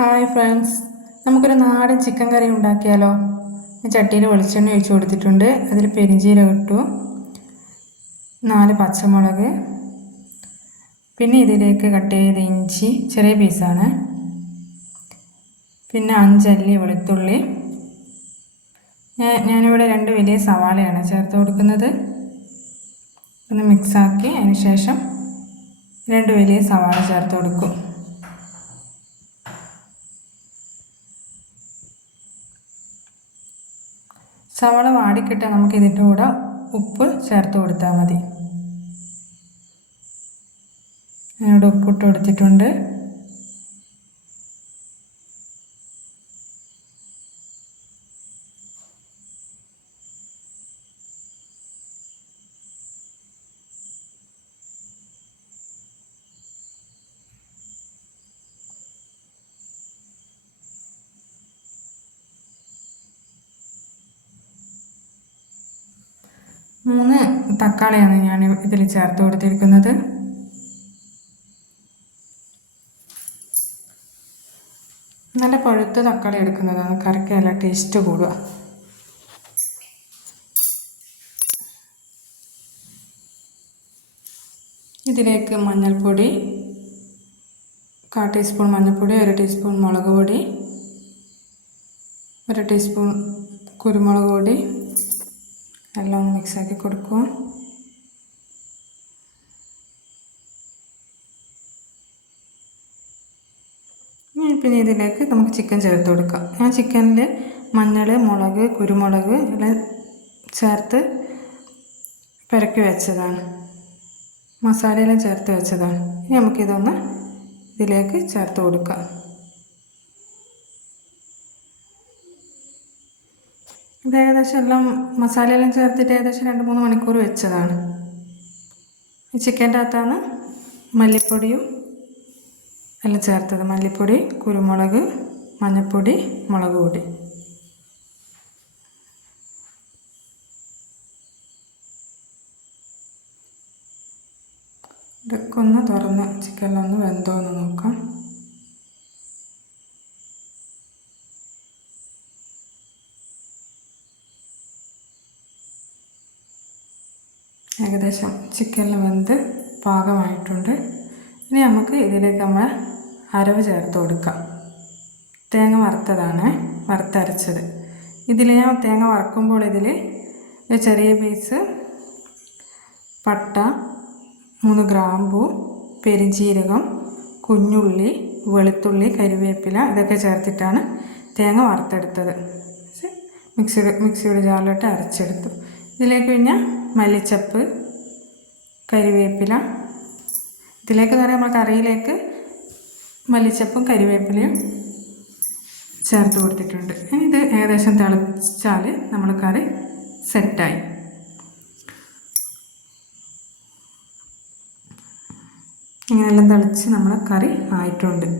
Hi friends, നമുക്കൊരു നാടൻ chicken കറി ഉണ്ടാക്കിയാലോ? ചട്ടിയിൽ വെളിച്ചെണ്ണ ഒഴിച്ച് കൊടുത്തിട്ടുണ്ട്. അതിൽ പെരിഞ്ചീരകം ഇട്ടു, 4 പച്ചമുളക്, പിന്നെ ഇതിലേക്ക് കട്ട് ചെയ്ത ഇഞ്ചി ചെറിയ പീസാണ്, പിന്നെ 5 അല്ലി വെളുത്തുള്ളി. ഞാനിവിടെ 2 വലിയ സവാളയാണ് ചേർത്ത് കൊടുക്കുന്നത്. ഒന്ന് മിക്സാക്കി അതിന് ശേഷം 2 വലിയ സവാള ചേർത്ത് കൊടുക്കും. സവാള വാടിക്കിട്ടാൽ നമുക്ക് ഇതിൻ്റെ കൂടെ ഉപ്പ് ചേർത്ത് കൊടുത്താൽ മതി. ഞാനിവിടെ ഉപ്പിട്ട് കൊടുത്തിട്ടുണ്ട്. മൂന്ന് തക്കാളിയാണ് ഞാൻ ഇതിൽ ചേർത്ത് കൊടുത്തിരിക്കുന്നത്. നല്ല പഴുത്ത തക്കാളി എടുക്കുന്നതാണ് കറിക്ക് നല്ല ടേസ്റ്റ് കൂടുക. ഇതിലേക്ക് മഞ്ഞൾപ്പൊടി 1/4 ടീസ്പൂൺ മഞ്ഞൾപ്പൊടി, 1 ടീസ്പൂൺ മുളക് പൊടി, 1 ടീസ്പൂൺ കുരുമുളക് പൊടി എല്ലാം മിക്സാക്കി കൊടുക്കുക. പിന്നെ ഇതിലേക്ക് നമുക്ക് ചിക്കൻ ചേർത്ത് കൊടുക്കാം. ഞാൻ ചിക്കനിൽ മഞ്ഞൾ, മുളക്, കുരുമുളക് എല്ലാം ചേർത്ത് പുരട്ടി വെച്ചതാണ്, മസാലയെല്ലാം ചേർത്ത് വെച്ചതാണ്. ഇനി നമുക്കിതൊന്ന് ഇതിലേക്ക് ചേർത്ത് കൊടുക്കാം. ഇത് ഏകദേശം എല്ലാം മസാലയെല്ലാം ചേർത്തിട്ട് ഏകദേശം 2-3 മണിക്കൂർ വെച്ചതാണ്. ഈ ചിക്കൻ്റെ അകത്താണ് മല്ലിപ്പൊടിയും എല്ലാം ചേർത്തത്. മല്ലിപ്പൊടി, കുരുമുളക്, മഞ്ഞൾപ്പൊടി, മുളക് പൊടി. ഇതൊക്കെ ഒന്ന് തുറന്ന് ചിക്കനിലൊന്ന് വെന്തോന്ന് നോക്കാം. ഏകദേശം ചിക്കനിൽ വെന്ത് പാകമായിട്ടുണ്ട്. ഇനി നമുക്ക് ഇതിലേക്ക് നമ്മൾ അരവ് ചേർത്ത് കൊടുക്കാം. തേങ്ങ വറുത്തതാണ്, വറുത്തരച്ചത്. ഇതിൽ ഞാൻ തേങ്ങ വറുക്കുമ്പോൾ ഇതിൽ ചെറിയ പീസ് പട്ട, 3 ഗ്രാമ്പൂ, പെരിഞ്ചീരകം, കുഞ്ഞുള്ളി, വെളുത്തുള്ളി, കരിവേപ്പില ഇതൊക്കെ ചേർത്തിട്ടാണ് തേങ്ങ വറുത്തെടുത്തത്. മിക്സിയുടെ ജാറിലിട്ട് അരച്ചെടുത്തു. ഇതിലേക്ക് പിന്നെ മല്ലിച്ചപ്പ്, കരിവേപ്പില, ഇതിലേക്ക് എന്ന് പറയുമ്പോൾ നമ്മൾ കറിയിലേക്ക് മല്ലിച്ചപ്പും കരിവേപ്പിലയും ചേർത്ത് കൊടുത്തിട്ടുണ്ട്. ഇത് ഏകദേശം തിളച്ചാൽ നമ്മൾ കറി സെറ്റായി. ഇങ്ങനെയെല്ലാം തിളച്ച് നമ്മളെ കറി ആയിട്ടുണ്ട്.